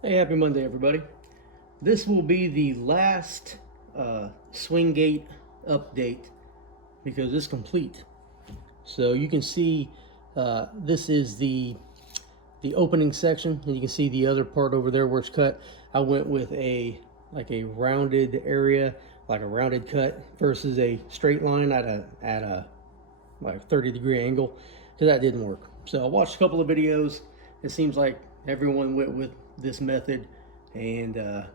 Hey, happy Monday, everybody. This will be the last swing gate update because it's complete. So you can see this is the opening section, and you can see the other part over there where it's cut. I went with a rounded area, like a rounded cut, versus a straight line at a like 30-degree angle, because that didn't work. So I watched a couple of videos. It seems like everyone went with this method, and a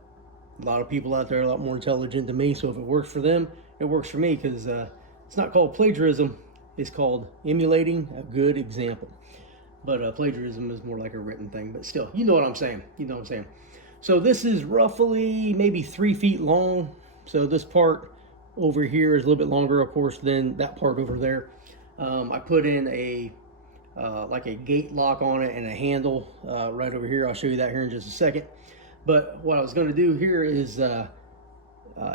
lot of people out there are a lot more intelligent than me. So if it works for them, it works for me, because it's not called plagiarism. It's called emulating a good example. But plagiarism is more like a written thing. But still, you know what I'm saying. You know what I'm saying. So this is roughly maybe 3 feet long. So this part over here is a little bit longer, of course, than that part over there. I put in a like a gate lock on it and a handle right over here. I'll show you that here in just a second. But what I was going to do here is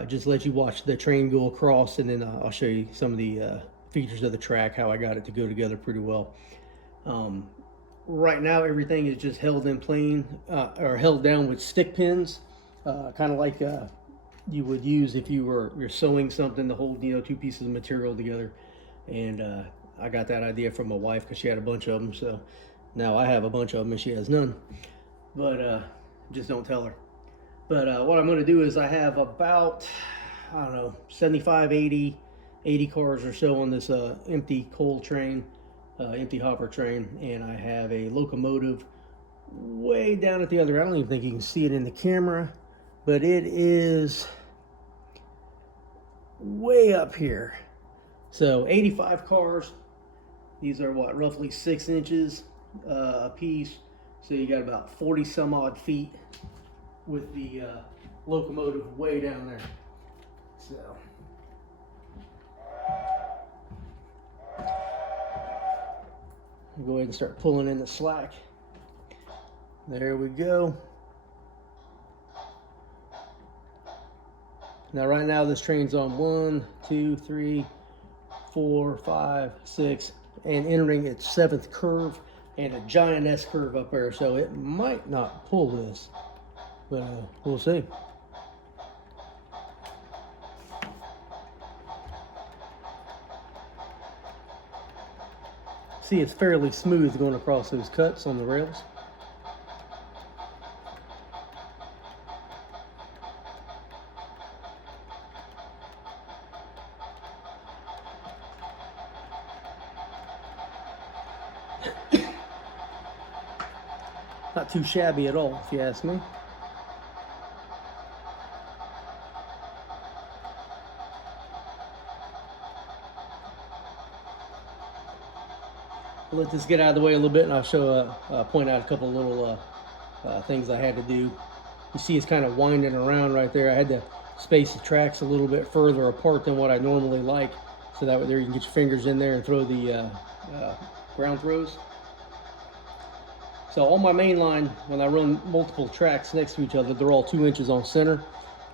just let you watch the train go across, and then I'll show you some of the features of the track, how I got it to go together pretty well. Right now, everything is just held in plain or held down with stick pins, kind of like you would use if you're sewing something to hold two pieces of material together. And I got that idea from my wife because she had a bunch of them. So now I have a bunch of them and she has none. But just don't tell her. But what I'm going to do is I have about, I don't know, 75, 80 cars or so on this empty coal train, empty hopper train. And I have a locomotive way down at the other. I don't even think you can see it in the camera, but it is way up here. So 85 cars. These are what, roughly 6 inches a piece. So you got about 40 some odd feet with the locomotive way down there. So go ahead and start pulling in the slack. There we go. Now right now this train's on 1, 2, 3, 4, 5, 6, and entering its 7th curve, and a giant S curve up there, so it might not pull this, but we'll see. See, it's fairly smooth going across those cuts on the rails. Not too shabby at all, if you ask me. I'll let this get out of the way a little bit, and I'll point out a couple little things I had to do. You see it's kind of winding around right there. I had to space the tracks a little bit further apart than what I normally like, so that way there you can get your fingers in there and throw the ground throws. So on my main line, when I run multiple tracks next to each other, they're all 2 inches on center,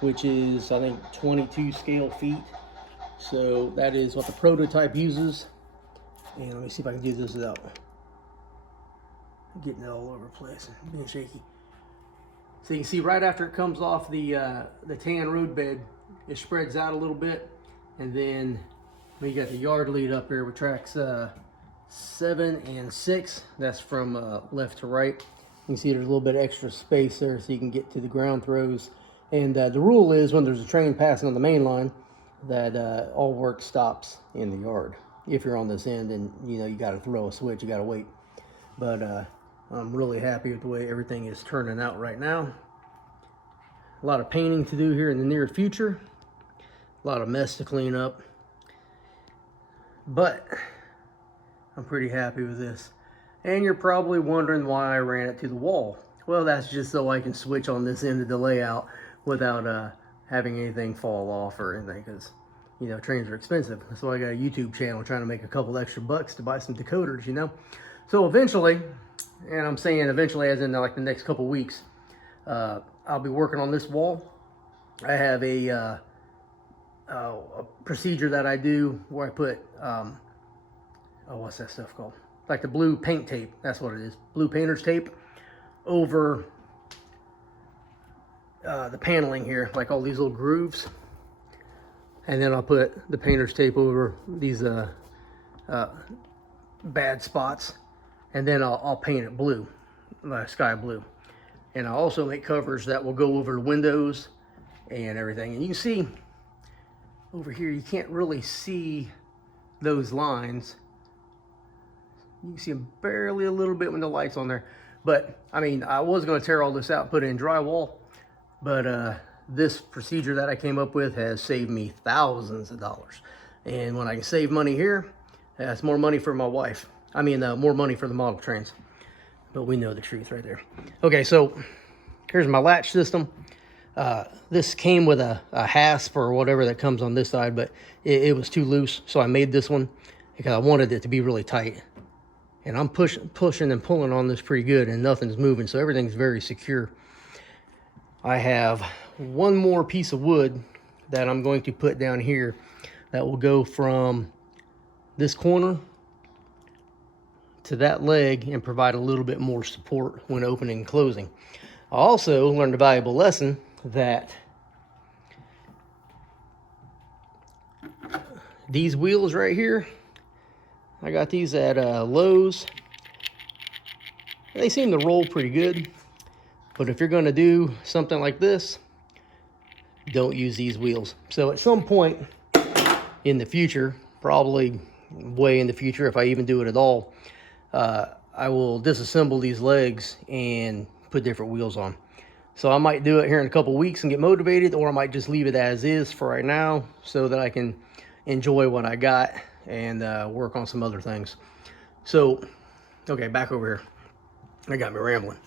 which is, I think, 22 scale feet. So that is what the prototype uses. And let me see if I can do this without getting it all over the place and being shaky. So you can see right after it comes off the tan road bed, it spreads out a little bit. And then we got the yard lead up here with tracks 7 and 6. That's from left to right. You can see there's a little bit extra space there so you can get to the ground throws. And the rule is when there's a train passing on the main line that all work stops in the yard. If you're on this end and you got to throw a switch, you got to wait. But I'm really happy with the way everything is turning out right now. A lot of painting to do here in the near future. A lot of mess to clean up. But I'm pretty happy with this. And you're probably wondering why I ran it to the wall. Well, that's just so I can switch on this end of the layout without having anything fall off or anything, because trains are expensive. So I got a YouTube channel trying to make a couple extra bucks to buy some decoders, So eventually, and I'm saying eventually as in like the next couple weeks, I'll be working on this wall. I have a procedure that I do where I put, what's that stuff called? Like the blue paint tape, that's what it is. Blue painter's tape over the paneling here, like all these little grooves. And then I'll put the painter's tape over these bad spots. And then I'll paint it blue, sky blue. And I'll also make covers that will go over the windows and everything. And you can see over here, you can't really see those lines. You can see them barely a little bit when the light's on there. But I mean, I was going to tear all this out, put it in drywall, but this procedure that I came up with has saved me thousands of dollars. And when I can save money here, that's more money for my wife. I mean, more money for the model trains. But we know the truth right there. Okay, so here's my latch system. This came with a hasp or whatever that comes on this side, but it was too loose, so I made this one because I wanted it to be really tight. And I'm pushing and pulling on this pretty good, and nothing's moving, so everything's very secure. I have one more piece of wood that I'm going to put down here that will go from this corner to that leg and provide a little bit more support when opening and closing. I also learned a valuable lesson that these wheels right here, I got these at Lowe's. They seem to roll pretty good, but if you're going to do something like this, don't use these wheels. So at some point in the future, probably way in the future, if I even do it at all, I will disassemble these legs and put different wheels on. So I might do it here in a couple weeks and get motivated, or I might just leave it as is for right now so that I can enjoy what I got and work on some other things. So, okay, back over here. I got me rambling.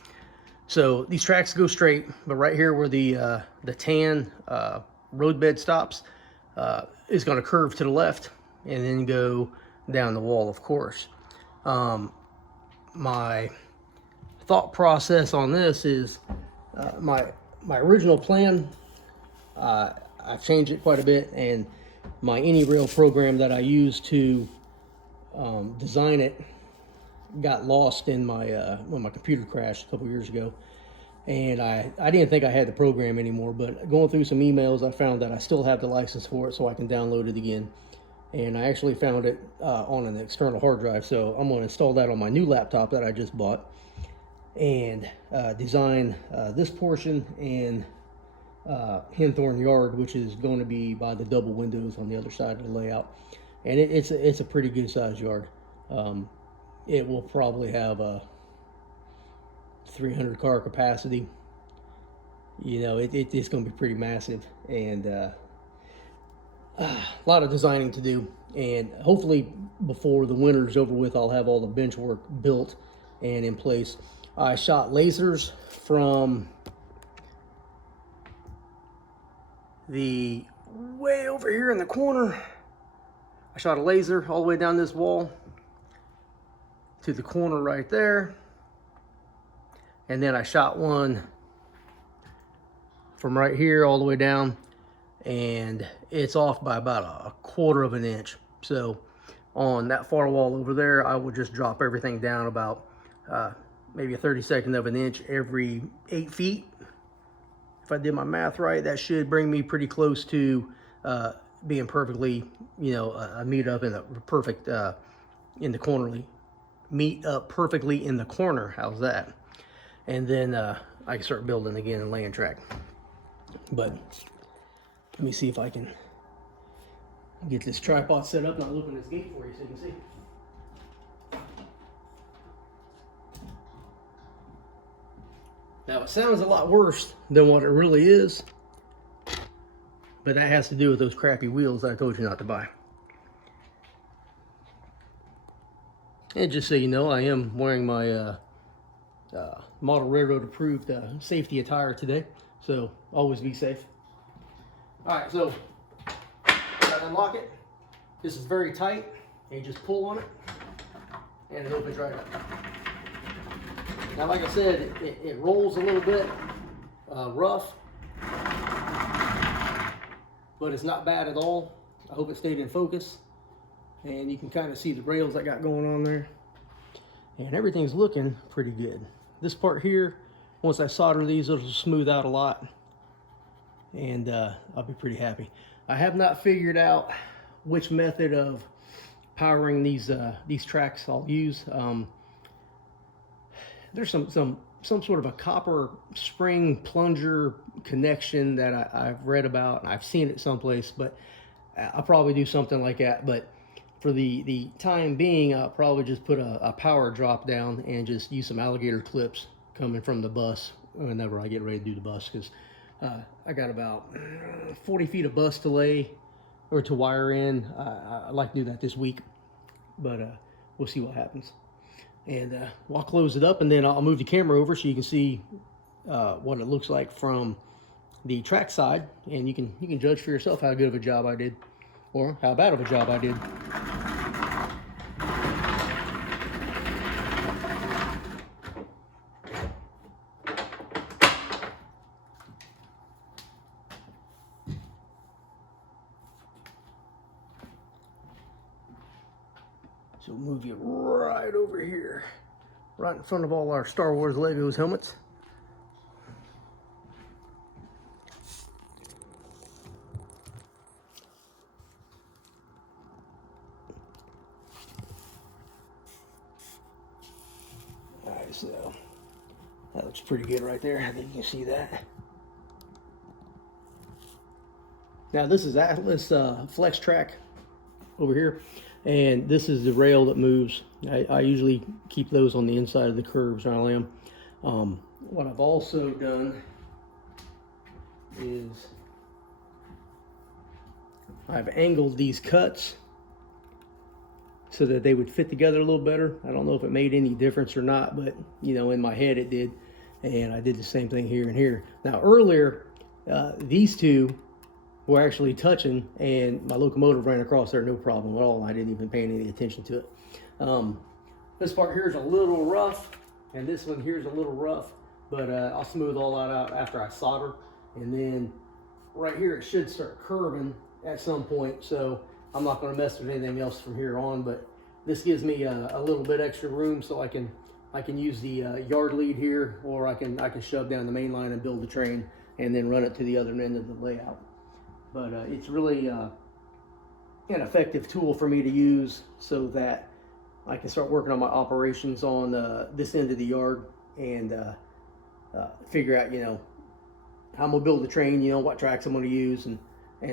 So these tracks go straight, but right here where the tan roadbed stops is going to curve to the left and then go down the wall, of course. My thought process on this is my original plan, I've changed it quite a bit, and my AnyRail program that I used to design it got lost in my when my computer crashed a couple years ago, and I didn't think I had the program anymore, but going through some emails I found that I still have the license for it, so I can download it again. And I actually found it on an external hard drive, so I'm going to install that on my new laptop that I just bought and design this portion and Henthorn Yard, which is going to be by the double windows on the other side of the layout. And it's a pretty good sized yard. It will probably have a 300 car capacity. You know, it's going to be pretty massive, and a lot of designing to do. And hopefully before the winter's over with, I'll have all the bench work built and in place. I shot lasers from the way over here in the corner. I shot a laser all the way down this wall to the corner right there. And then I shot one from right here all the way down, and it's off by about a quarter of an inch. So on that far wall over there, I will just drop everything down about maybe a 32nd of an inch every 8 feet. If I did my math right, that should bring me pretty close to being perfectly, you know, a meet up in the perfect, in the cornerly. Meet up perfectly in the corner. How's that? And then I can start building again and laying track. But let me see if I can get this tripod set up and I'll open this gate for you so you can see. Now it sounds a lot worse than what it really is, but that has to do with those crappy wheels that I told you not to buy. And just so you know, I am wearing my Model Railroad approved safety attire today, so always be safe. Alright, so gotta unlock it. This is very tight, and you just pull on it and it opens right up. Now, like I said, it rolls a little bit rough, but it's not bad at all. I hope it stayed in focus, and you can kind of see the rails I got going on there, and everything's looking pretty good. This part here, once I solder these, it'll smooth out a lot, and I'll be pretty happy. I have not figured out which method of powering these tracks I'll use. There's some sort of a copper spring plunger connection that I've read about, and I've seen it someplace, but I'll probably do something like that. But for the time being, I'll probably just put a power drop down and just use some alligator clips coming from the bus whenever I get ready to do the bus, because I got about 40 feet of bus to lay or to wire in. I'd like to do that this week, but we'll see what happens. And I'll close it up, and then I'll move the camera over so you can see what it looks like from the track side, and you can judge for yourself how good of a job I did, or how bad of a job I did. So we'll move you right over here, right in front of all our Star Wars Legos helmets. All right, so that looks pretty good right there. I think you can see that. Now this is Atlas Flex Track over here, and this is the rail that moves. I usually keep those on the inside of the curves when I lay them. What I've also done is I've angled these cuts so that they would fit together a little better. I don't know if it made any difference or not, but you know, in my head it did, and I did the same thing here and here. Now earlier, these two were actually touching, and my locomotive ran across there no problem at all. I didn't even pay any attention to it. This part here is a little rough, and this one here is a little rough, but I'll smooth all that out after I solder. And then right here it should start curving at some point, so I'm not going to mess with anything else from here on. But this gives me a little bit extra room, so I can use the yard lead here, or I can shove down the main line and build the train and then run it to the other end of the layout. But it's really an effective tool for me to use so that I can start working on my operations on this end of the yard, and figure out, you know, how I'm gonna build the train, you know, what tracks I'm gonna use, and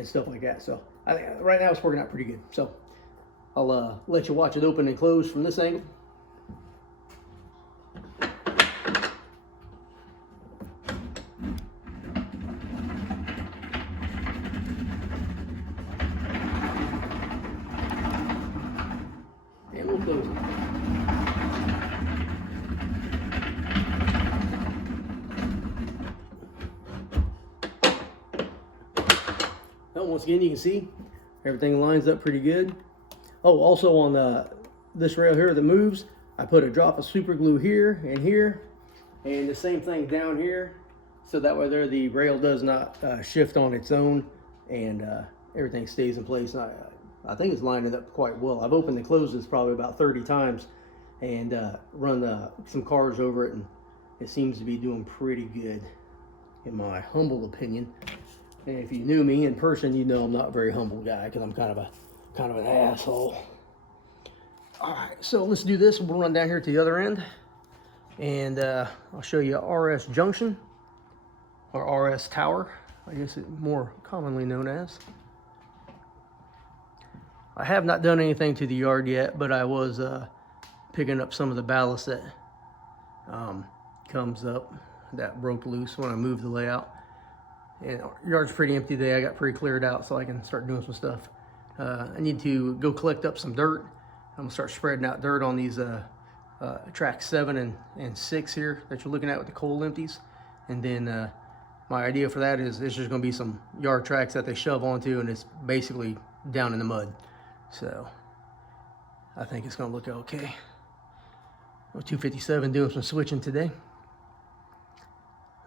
stuff like that. So I think right now it's working out pretty good. So I'll let you watch it open and close from this angle. And we'll close it. Well, once again, you can see everything lines up pretty good. Oh, also on this rail here that moves, I put a drop of super glue here, and the same thing down here, so that way there the rail does not shift on its own, and everything stays in place. I think it's lining up quite well. I've opened and closed this probably about 30 times, and run some cars over it, and it seems to be doing pretty good, in my humble opinion. And if you knew me in person, you know I'm not a very humble guy, because I'm kind of an asshole. All right, so let's do this. We'll run down here to the other end, and I'll show you RS Junction, or RS Tower, I guess it's more commonly known as. I have not done anything to the yard yet, but I was picking up some of the ballast that comes up, that broke loose when I moved the layout. And yard's pretty empty today. I got pretty cleared out, so I can start doing some stuff. I need to go collect up some dirt. I'm gonna start spreading out dirt on these track 7 and 6 here that you're looking at with the coal empties. And then my idea for that is there's just gonna be some yard tracks that they shove onto, and it's basically down in the mud. So I think it's gonna look okay. 257 doing some switching today.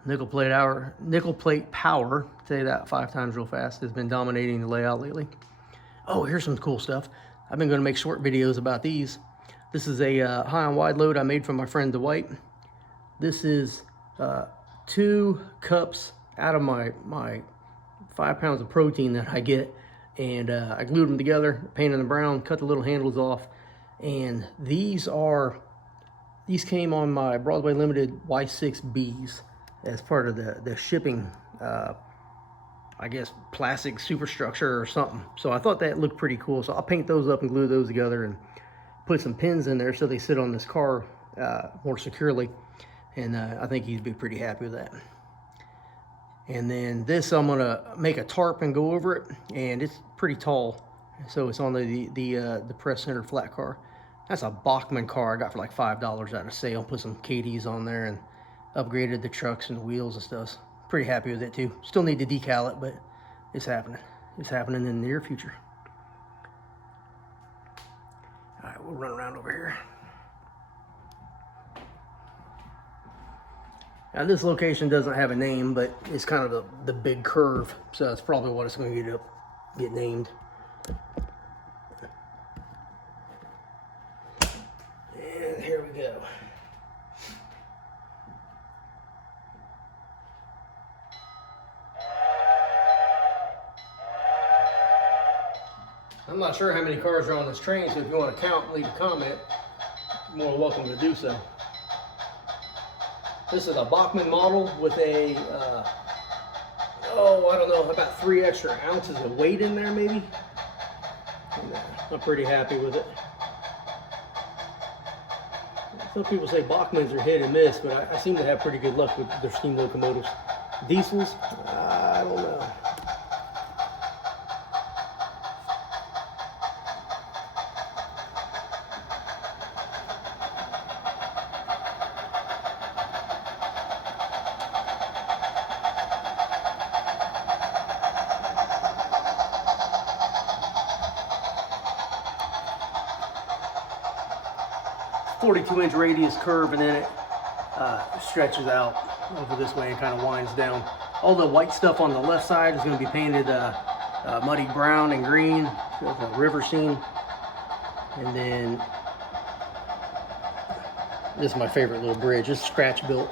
Nickel plate power, say that 5 times real fast, has been dominating the layout lately. Oh, here's some cool stuff. I've been going to make short videos about these. This is a high and wide load I made for my friend Dwight. This is 2 cups out of my 5 pounds of protein that I get. And I glued them together, painted them brown, cut the little handles off. And these came on my Broadway Limited Y6Bs as part of the shipping, I guess, plastic superstructure or something. So I thought that looked pretty cool. So I'll paint those up and glue those together and put some pins in there so they sit on this car more securely. And I think he'd be pretty happy with that. And then this, I'm gonna make a tarp and go over it, and it's pretty tall. So it's on the press center flat car. That's a Bachmann car I got for like $5 at a sale. Put some KDs on there and upgraded the trucks and the wheels and stuff. Pretty happy with it too. Still need to decal it, but it's happening. It's happening in the near future. All right, we'll run around over here. Now this location doesn't have a name, but it's kind of the big curve, so that's probably what it's going to get named. And here we go. I'm not sure how many cars are on this train, so if you want to count and leave a comment, you're more than welcome to do so. This is a Bachmann model with a, I don't know, about 3 extra ounces of weight in there maybe. And, I'm pretty happy with it. Some people say Bachmanns are hit and miss, but I seem to have pretty good luck with their steam locomotives. Diesels, I don't know. .42-inch radius curve, and then it stretches out over this way and kind of winds down. All the white stuff on the left side is going to be painted muddy brown and green, a river scene. And then this is my favorite little bridge. It's scratch built.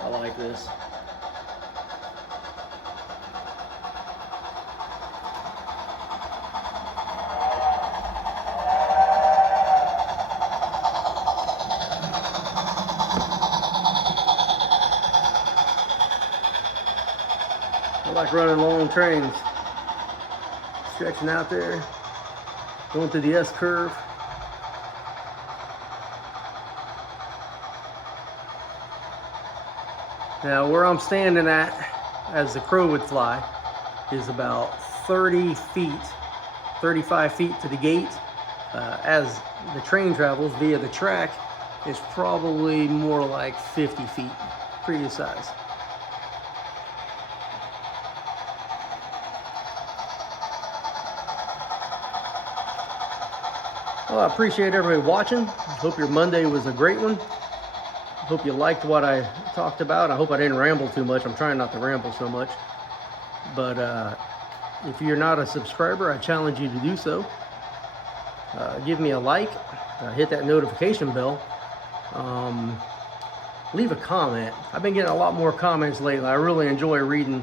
I like this. I like running long trains, stretching out there, going through the S curve. Now where I'm standing at, as the crow would fly, is about 30 feet, 35 feet to the gate. As the train travels via the track, it's probably more like 50 feet, pretty good size. Well, I appreciate everybody watching. Hope your Monday was a great one. Hope you liked what I talked about. I hope I didn't ramble too much. I'm trying not to ramble so much. But if you're not a subscriber, I challenge you to do so. Give me a like. Hit that notification bell. Leave a comment. I've been getting a lot more comments lately. I really enjoy reading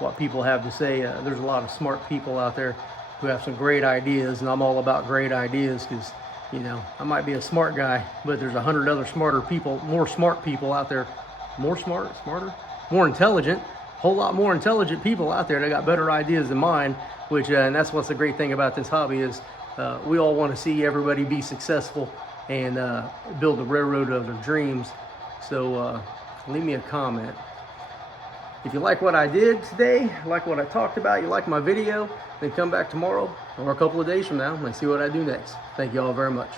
what people have to say. There's a lot of smart people out there who have some great ideas, and I'm all about great ideas because, you know, I might be a smart guy, but there's 100 other smarter people, more smart people out there. More smart, smarter, more intelligent, whole lot more intelligent people out there that got better ideas than mine, which, and that's what's the great thing about this hobby is we all want to see everybody be successful and build the railroad of their dreams. So leave me a comment. If you like what I did today, like what I talked about, you like my video, then come back tomorrow or a couple of days from now and see what I do next. Thank you all very much.